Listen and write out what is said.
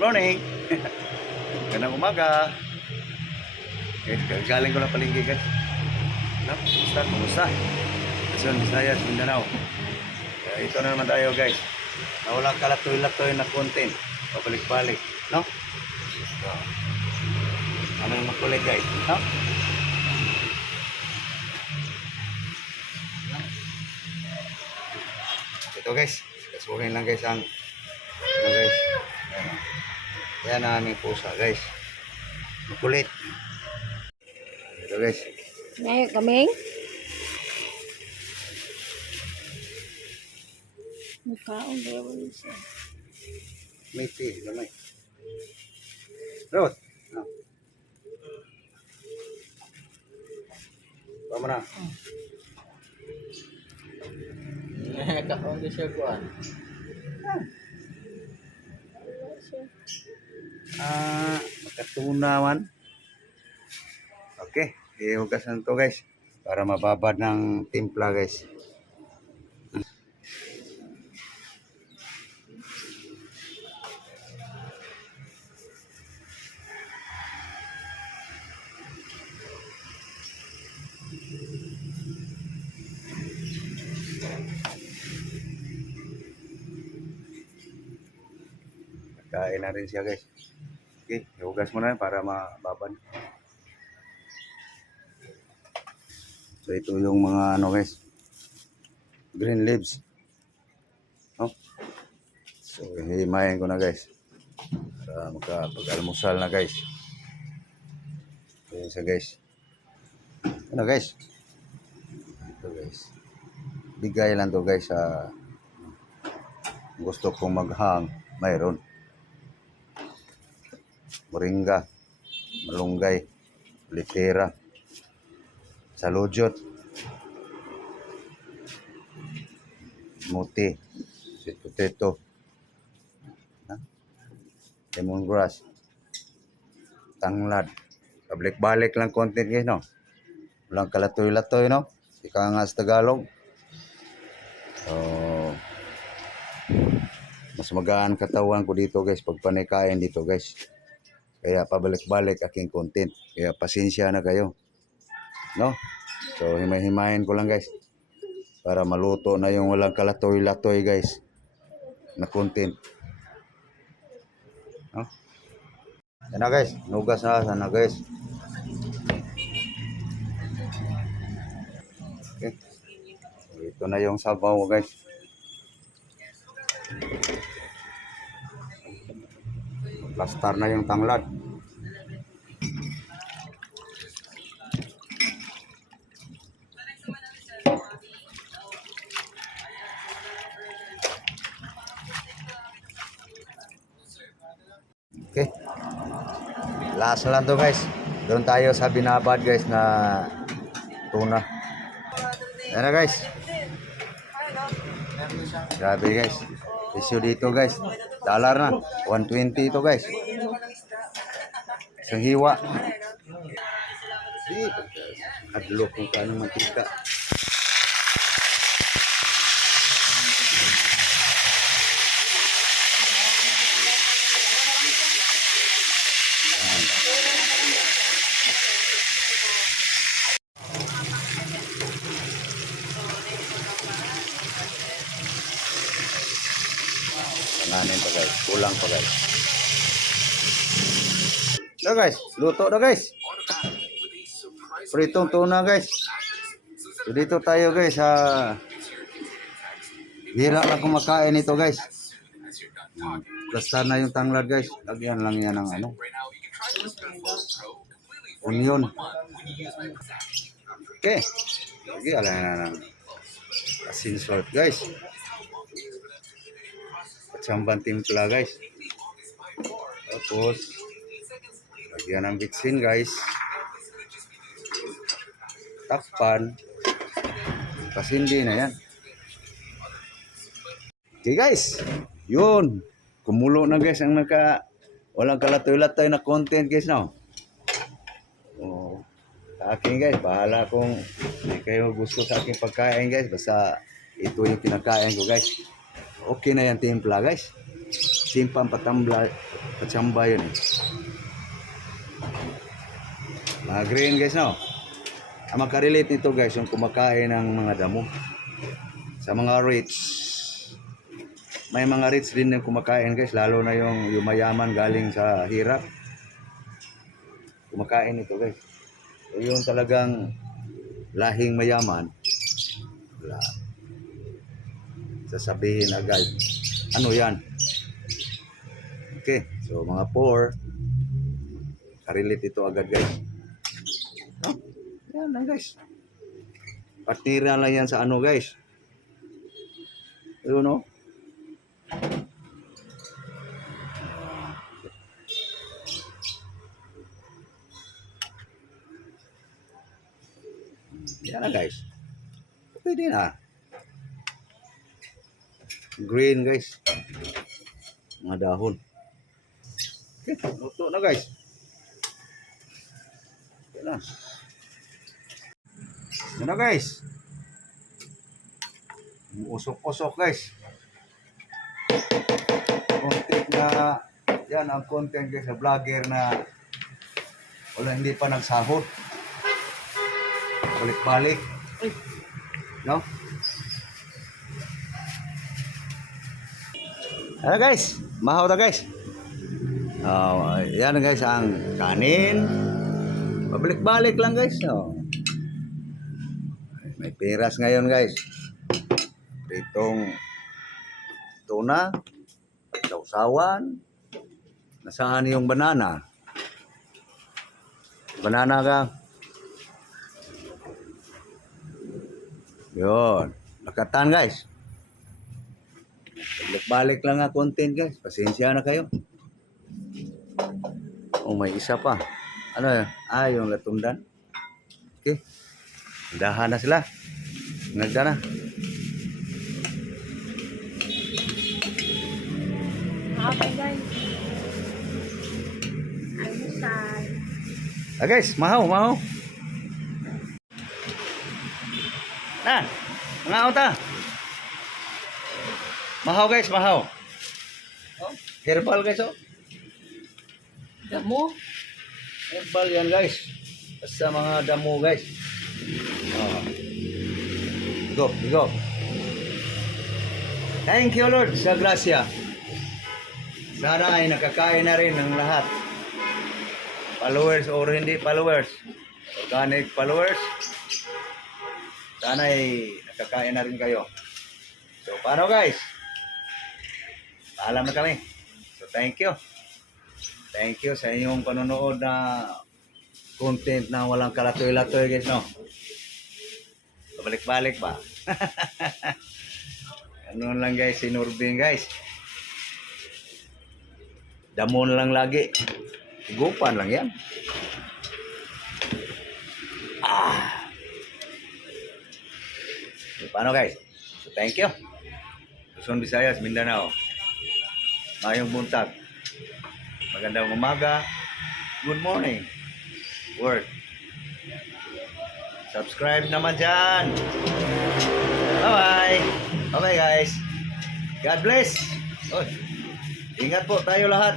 Morning! Ganang umaga! Galing ko na palinggi guys. No? Kumusta? Luzon, Visayas, Mindanao. Ito na naman tayo guys. Nawala kalatoy-latoy na content. Pabalik-balik. No? So, ano yung makulit guys? No? Ito guys. Kasuhin lang guys ang ano guys. Yan ang aming pusa guys. Makulit. Ito guys. Nay kaming. Nakaon ba ba siya? May tea, lamay. Rot. No. Tama na. Nakaon din siya kuan. Makatunawan. Okay, ihugasan to guys para mababad ng timpla guys. Kain na rin siya guys. Okay, ihugas mo na para mababad. So ito yung mga ano guys, green leaves. No? So hihimayin ko na guys para makapag-almusal na guys. Ayan siya guys. Ano guys? Ito guys. Bigay lang to guys sa gusto kong maghang, mayroon. Moringa, malunggay, litera, salujot, muti, sweet potato, lemongrass, tanglad. Balik-balik lang content guys, no? Walang kalatoy-latoy, no? Ika nga sa Tagalog. So, mas magaan katawan ko dito guys pag panikain dito guys. Kaya pabalik-balik aking content. Kaya pasensya na kayo. No? So himay-himayin ko lang guys. Para maluto na yung walang kalatoy-latoy guys. Na content. No? Yan na guys. Nugas na sana guys. Okay. Ito na yung sabaw guys. Plastar na yung tanglad. Okay. Last lang to guys. Doon tayo sa binabad guys na tuna. Yan na guys. Grabe guys. Issue dito guys. Dollar na. 120 ito guys. Isang hiwa. Adlo kung paano mantika. Tananin pa guys. Kulang pa guys. Na guys. Luto na guys. Pritong tuna guys. So dito tayo guys sa hira lang kumakain ito guys. Plastar na yung tanglad guys. Lagyan lang yan ng ano. Onion. Okay. Lagi alam na ng asin salt guys. Patsambang timpla guys. Tapos lagyan ng bitsin guys. Takpan. Pasindi na yan. Okay guys. Yun. Kumulo na guys ang walang kalatoy-latoy na content guys no. Oh, sa akin guys, bahala kung hindi kayo gusto sa aking pagkain guys. Basta ito yung kinakain ko guys. Okay na yan timpla guys. Simpang patsamba yun eh. Mga green guys, no? Ang makarelate nito guys, yung kumakain ng mga damo. Sa mga rich, may mga rich din yung kumakain guys, lalo na yung mayaman galing sa hirap. Kumakain ito guys. So, yung talagang lahing mayaman, wala. Sasabihin agad, ano yan? Okay, so mga poor, karelate ito agad guys. No? Yan lang guys. Patira lang yan sa ano guys. Yun no? Yan na guys. Pwede na. Green guys. Mga dahon. Okay, luto na guys. Yan na. Yan na guys. Usok-usok guys. Content na, yan ang content guys sa vlogger na wala hindi pa nagsahod. Balik-balik. No? Ano guys? Mahaw na guys. Yan guys ang kanin. Pabalik-balik lang guys. Oh. May piras ngayon guys. Pritong tuna, sausawan. Nasaan yung banana? Banana ka? Yun. Nakatan guys. Balik-balik lang nga content guys. Pasensya na kayo. Oh, may isa pa. Ano yun? Yung latundan. Okay. Dahan na sila. Nagda na. Okay guys. Almusal. Guys, mahaw. Na, mga uta. Mahaw guys, mahaw. Oh, herbal guys oh. Damo. Herbal yan guys. Basta mga damo guys. Oh. Go. Thank you Lord sa grasya. Sana ay nakakain na rin ng lahat. Followers or hindi followers. Organic followers. Sana ay nakakain na rin kayo. So, paano guys? Paalam na kami. So, thank you. Thank you sa inyong panonood na content na walang kalatoy-latoy guys, no? Balik-balik ba? Ano lang guys, sinurbing guys. Damon lang lagi. Higupan lang yan. So, paano guys? So, thank you. Luzon, Visayas, Mindanao. Mayong buntag. Magandang umaga. Good morning. Work. Subscribe naman dyan. Bye-bye. Bye-bye guys. God bless. Ingat po tayo lahat.